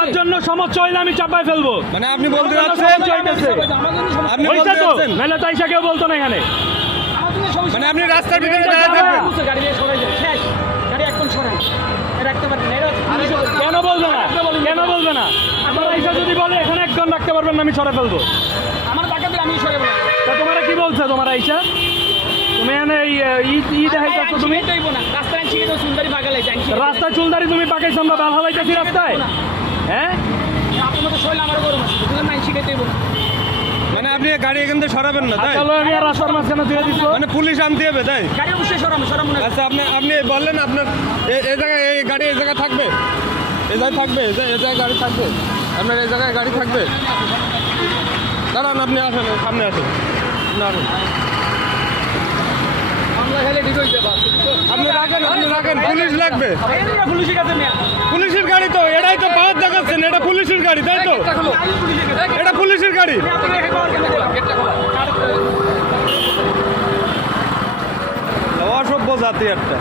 আমার জন্য সমস্যা হইলে আমি চাপায় ফেলবো। মানে আপনি বলতে আমার জন্য যাচ্ছেন, সমস্যা হইতেছে। আপনি হইছে বলতে তো? যাচ্ছেন নাহলে তো আইসা কেউ বলতো না এখানে। মানে আপনি রাস্তার ভিতরে দাঁড়িয়ে থাকবেন। গাড়ি দিয়ে সরাই যায় শেষ গাড়ি একদম সরাই রাখতে পারবেন না কেন বলবে না? কেন বলবে না? আমার আইসা যদি বলে এখানে একজন রাখতে পারবেন না, আমি সরে ফেলবো। আমার টাকা দিয়ে আমি সরে বলবো তা তোমার কি বলছে তোমার আইসা? তুমি এখানে দেখাইছো তুমি রাস্তায় শিখে তো সুন্দরী বাগালে যাই রাস্তায় চুলদারি তুমি পাকাইছো, আমরা বাল হালাইতেছি রাস্তায়। হ্যাঁ আপনার মতো শরীর আমার গরম আছে দুজন নাই শিখে দেবো মানে আপনি গাড়ি এখান থেকে সরাবেন না, তাই? চলো আমি আর রাস্তার মাঝখানে দিয়ে দিচ্ছ। মানে পুলিশ আনতে হবে, তাই? গাড়ি অবশ্যই সরাবো না আচ্ছা, আপনি বললেন আপনার এই জায়গায় এই গাড়ি এই জায়গায় থাকবে, এই জায়গায় থাকবে, এই জায়গায় গাড়ি থাকবে, আপনার এই জায়গায় গাড়ি থাকবে। দাঁড়ান, আপনি আসেন, সামনে আসেন, না আসেন। আমরা খেলে ঠিক হয়ে যাবো আপনি রাখেন, পুলিশ লাগবে। পুলিশের কাছে মেয়া পুলিশের গাড়ি তো, এটাই তো পাওয়ার দেখাচ্ছেন, এটা পুলিশের গাড়ি, তাই তো? এটা পুলিশের গাড়ি। অসভ্য জাতি একটা।